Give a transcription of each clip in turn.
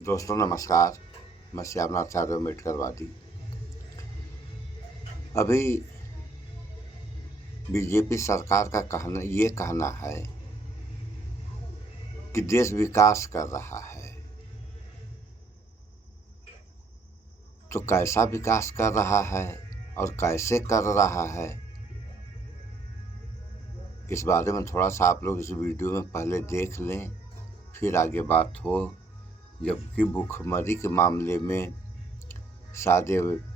दोस्तों नमस्कार। मैं श्यामनाथ यादव अम्बेडकरवादी। अभी बीजेपी सरकार का कहना है कि देश विकास कर रहा है। तो कैसा विकास कर रहा है और कैसे कर रहा है, इस बारे में थोड़ा सा आप लोग इस वीडियो में पहले देख लें, फिर आगे बात हो। जबकि भुखमरी के मामले में शायद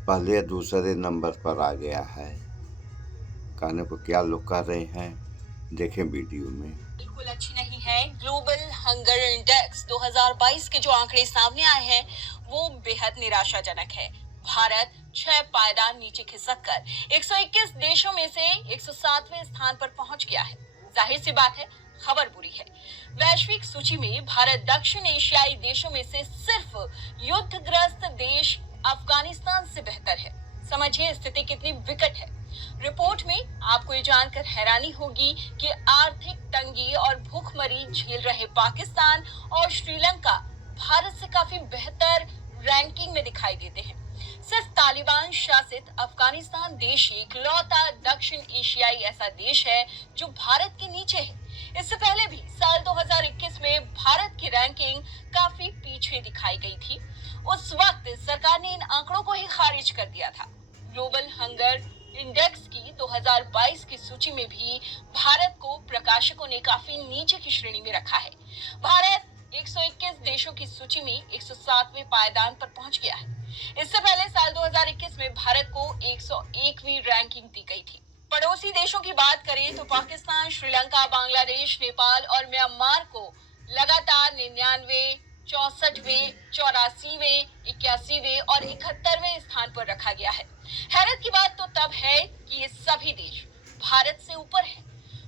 पहले या दूसरे नंबर पर आ गया है। कहने को क्या लोग कर रहे हैं, देखें वीडियो में। बिल्कुल अच्छी नहीं है। ग्लोबल हंगर इंडेक्स 2022 के जो आंकड़े सामने आए हैं वो बेहद निराशाजनक है। भारत 6 पायदान नीचे खिसक कर 121 देशों में से 107वें स्थान पर पहुंच गया है। जाहिर सी बात है, खबर बुरी है। वैश्विक सूची में भारत दक्षिण एशियाई देशों में से सिर्फ युद्धग्रस्त देश अफगानिस्तान से बेहतर है। समझिए स्थिति कितनी विकट है। रिपोर्ट में आपको ये जानकर हैरानी होगी कि आर्थिक तंगी और भूखमरी झेल रहे पाकिस्तान और श्रीलंका भारत से काफी बेहतर रैंकिंग में दिखाई देते हैं। सिर्फ तालिबान शासित अफगानिस्तान देश ही इकलौता दक्षिण एशियाई ऐसा देश है जो भारत के नीचे है। इससे पहले भी साल 2021 में भारत की रैंकिंग काफी पीछे दिखाई गई थी। उस वक्त सरकार ने इन आंकड़ों को ही खारिज कर दिया था। ग्लोबल हंगर इंडेक्स की 2022 की सूची में भी भारत को प्रकाशकों ने काफी नीचे की श्रेणी में रखा है। भारत 121 देशों की सूची में 107वें पायदान पर पहुंच गया है। इससे पहले साल 2021 में भारत को 101वीं रैंकिंग दी गई थी। पड़ोसी देशों की बात करें तो पाकिस्तान, श्रीलंका, बांग्लादेश, नेपाल और म्यांमार को लगातार 99वें, 64वें, 84वें, 81वें और 71वें स्थान पर रखा गया है। हैरत की बात तो तब है कि ये सभी देश भारत से ऊपर हैं।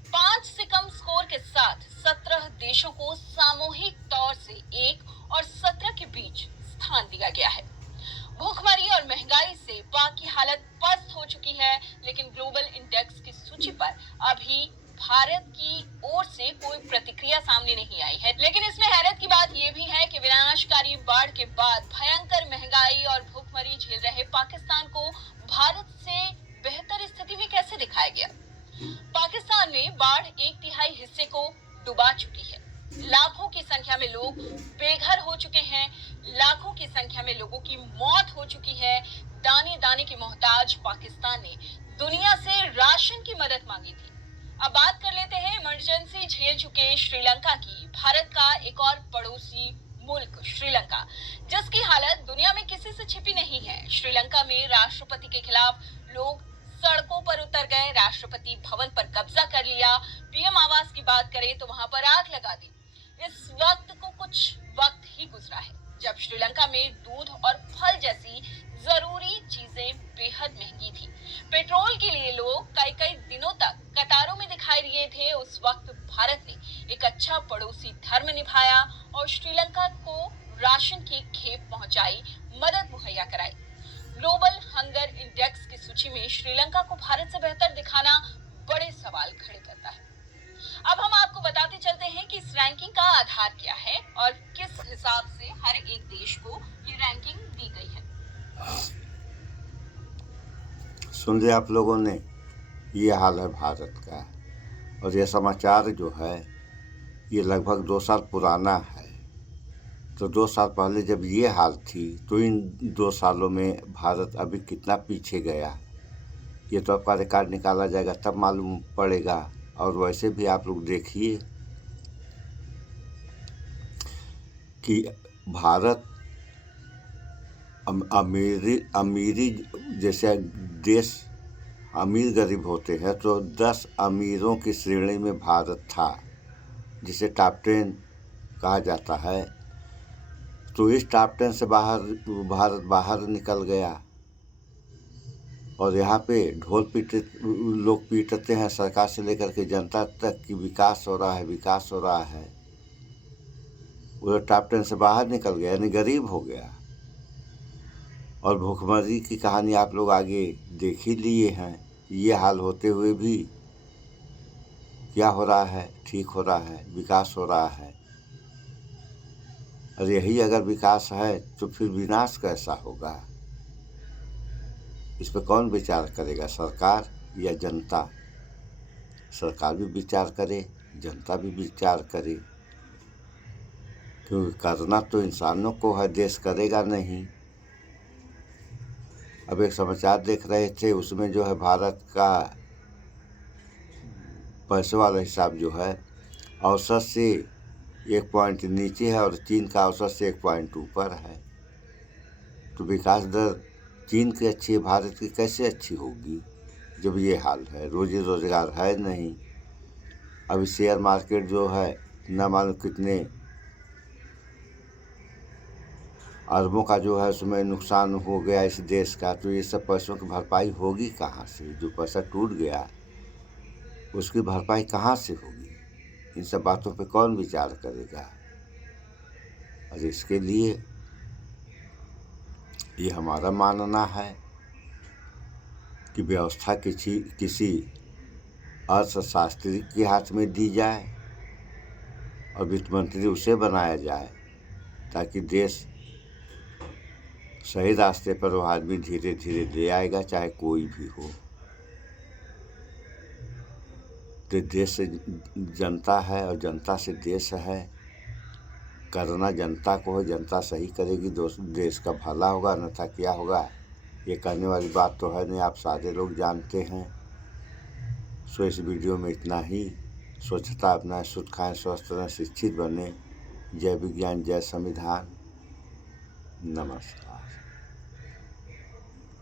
5 से कम स्कोर के साथ 17 देशों को सामूहिक तौर से 1 और 17 के बीच स्थान दिया गया है। भूखमरी और महंगाई से पाक की हालत पस्त हो चुकी है, लेकिन ग्लोबल इंडेक्स की सूची पर अभी भारत की ओर से कोई प्रतिक्रिया सामने नहीं आई है। लेकिन इसमें हैरत की बात यह भी है कि विनाशकारी बाढ़ के बाद भयंकर महंगाई और भूखमरी झेल रहे पाकिस्तान को भारत से बेहतर स्थिति में कैसे दिखाया गया। पाकिस्तान में बाढ़ 1/3 हिस्से को डुबा चुकी है। लाखों की संख्या में लोग बेघर हो चुके हैं। लाखों की संख्या में लोगों की मौत हो चुकी है। दाने दाने की मोहताज पाकिस्तान ने दुनिया से राशन की मदद मांगी थी। अब बात कर लेते हैं इमरजेंसी झेल चुके श्रीलंका की। भारत का एक और पड़ोसी मुल्क श्रीलंका, जिसकी हालत दुनिया में किसी से छिपी नहीं है। श्रीलंका में राष्ट्रपति के खिलाफ लोग सड़कों पर उतर गए, राष्ट्रपति भवन पर कब्जा कर लिया। पीएम आवास की बात करें तो वहां पर आग लगा दी। इस वक्त को कुछ वक्त ही गुजरा है जब श्रीलंका में दूध और फल जैसी जरूरी चीजें बेहद महंगी थी। पेट्रोल के लिए लोग कई कई दिनों तक कतारों में दिखाई दिए थे। उस वक्त भारत ने एक अच्छा पड़ोसी धर्म निभाया और श्रीलंका को राशन की खेप पहुंचाई, मदद मुहैया कराई। ग्लोबल हंगर इंडेक्स की सूची में श्रीलंका को भारत से बेहतर दिखाना बड़े सवाल खड़े करता है। अब हम आपको बताते चलते हैं कि इस रैंकिंग का आधार क्या है और किस हिसाब से हर एक देश को ये रैंकिंग दी गई है। सुन लिया आप लोगों ने, ये हाल है भारत का। और ये समाचार जो है ये लगभग 2 साल पुराना है। तो 2 साल पहले जब ये हाल थी तो इन 2 सालों में भारत अभी कितना पीछे गया, ये तो आपका रिकॉर्ड निकाला जाएगा तब मालूम पड़ेगा। और वैसे भी आप लोग देखिए कि भारत अमीरी जैसे देश अमीर गरीब होते हैं, तो 10 अमीरों की श्रेणी में भारत था, जिसे टॉप 10 कहा जाता है। तो इस टॉप 10 से भारत बाहर निकल गया। और यहाँ पे लोग पीटते हैं सरकार से लेकर के जनता तक कि विकास हो रहा है, विकास हो रहा है। वो टॉप 10 से बाहर निकल गया, यानी गरीब हो गया। और भूखमरी की कहानी आप लोग आगे देख ही लिए हैं। ये हाल होते हुए भी क्या हो रहा है, ठीक हो रहा है, विकास हो रहा है। और यही अगर विकास है तो फिर विनाश कैसा होगा? इस पर कौन विचार करेगा, सरकार या जनता? सरकार भी विचार करे, जनता भी विचार करे, क्योंकि करना तो इंसानों को है, देश करेगा नहीं। अब एक समाचार देख रहे थे, उसमें जो है भारत का पैसे वाला हिसाब जो है औसत से 1 पॉइंट नीचे है और चीन का औसत से 1 पॉइंट ऊपर है। तो विकास दर चीन की अच्छी है, भारत की कैसे अच्छी होगी जब ये हाल है? रोजी रोजगार है नहीं। अभी शेयर मार्केट जो है न मालूम कितने अरबों का जो है उसमें नुकसान हो गया इस देश का। तो ये सब पैसों की भरपाई होगी कहाँ से? जो पैसा टूट गया उसकी भरपाई कहाँ से होगी? इन सब बातों पे कौन विचार करेगा? और इसके लिए ये हमारा मानना है कि व्यवस्था किसी अर्थशास्त्री के हाथ में दी जाए और वित्त मंत्री उसे बनाया जाए, ताकि देश सही रास्ते पर वो आदमी धीरे धीरे ले आएगा, चाहे कोई भी हो। तो देश से जनता है और जनता से देश है। करना जनता को है, जनता सही करेगी देश का भला होगा, अन्यथा क्या होगा ये कहने वाली बात तो है नहीं, आप सारे लोग जानते हैं। सो इस वीडियो में इतना ही। स्वच्छता अपनाएं, शुद्ध खाएं, स्वस्थ रहें, शिक्षित बने। जय विज्ञान, जय संविधान। नमस्कार।